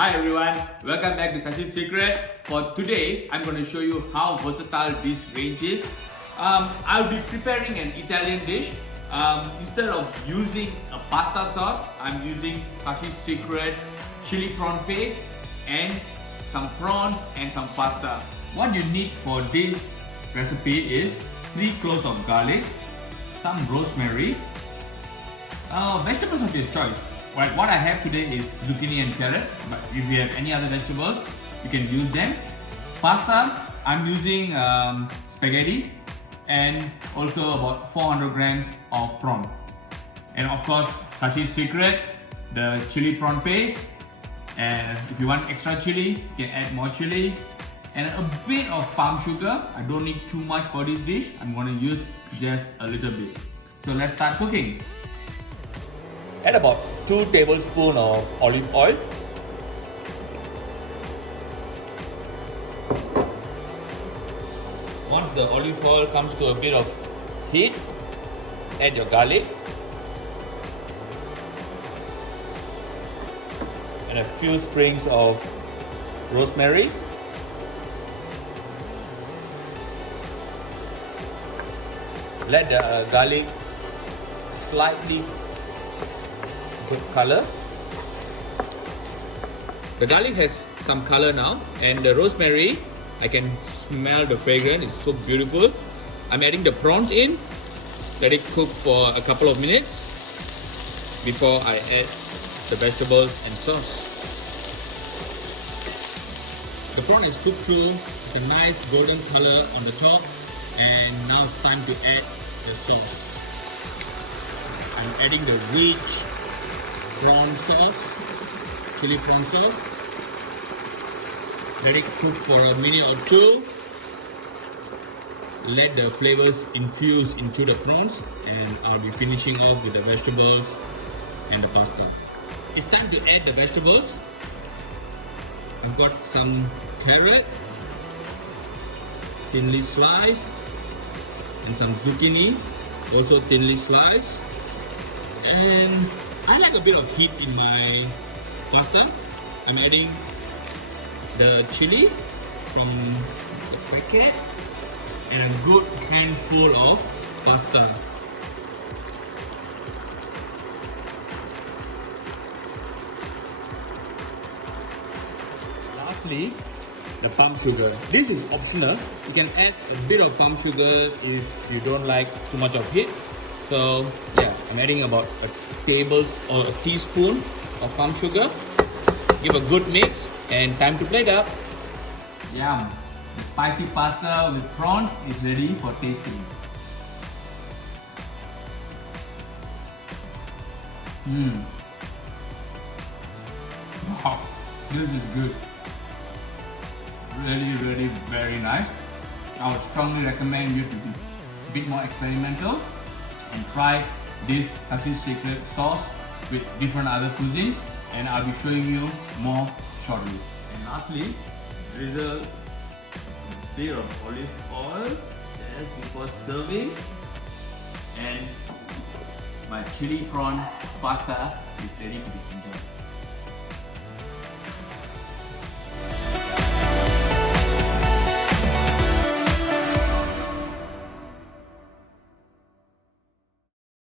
Hi everyone, welcome back to Sashi's Secret. For today, I'm going to show you how versatile this range is. I'll be preparing an Italian dish. Instead of using a pasta sauce, I'm using Sashi's Secret Chilli Prawn Paste and some prawns and some pasta. What you need for this recipe is 3 cloves of garlic, some rosemary, vegetables of your choice. Right, what I have today is zucchini and carrot, but if you have any other vegetables, you can use them. Pasta, I'm using spaghetti and also about 400 grams of prawn. And of course, Sashi's Secret, the chili prawn paste. And if you want extra chili, you can add more chili. And a bit of palm sugar. I don't need too much for this dish. I'm going to use just a little bit. So let's start cooking. Add about 2 tablespoons of olive oil. Once the olive oil comes to a bit of heat, add your garlic and a few sprigs of rosemary. Let the garlic slightly color. The garlic has some color now, and the rosemary, I can smell the fragrance, it's so beautiful. I'm adding the prawns in. Let it cook for a couple of minutes before I add the vegetables and sauce. The prawn is cooked through with a nice golden color on the top, and now it's time to add the sauce. I'm adding the rich prawn sauce, chili prawn sauce. Let it cook for a minute or two. Let the flavors infuse into the prawns, and I'll be finishing off with the vegetables and the pasta. It's time to add the vegetables. I've got some carrot, thinly sliced, and some zucchini, also thinly sliced. And I like a bit of heat in my pasta. I'm adding the chili from the packet and a good handful of pasta. Lastly, the palm sugar. This is optional. You can add a bit of palm sugar if you don't like too much of heat. So yeah, I'm adding about a teaspoon of palm sugar. Give a good mix and time to plate up. Yum! The spicy pasta with prawns is ready for tasting. Wow, this is good. Really very nice. I would strongly recommend you to be a bit more experimental and try this Sashi's Secret sauce with different other cuisines, and I'll be showing you more shortly. And lastly, drizzle a bit of olive oil just before serving, and my chili prawn pasta is ready to be enjoyed.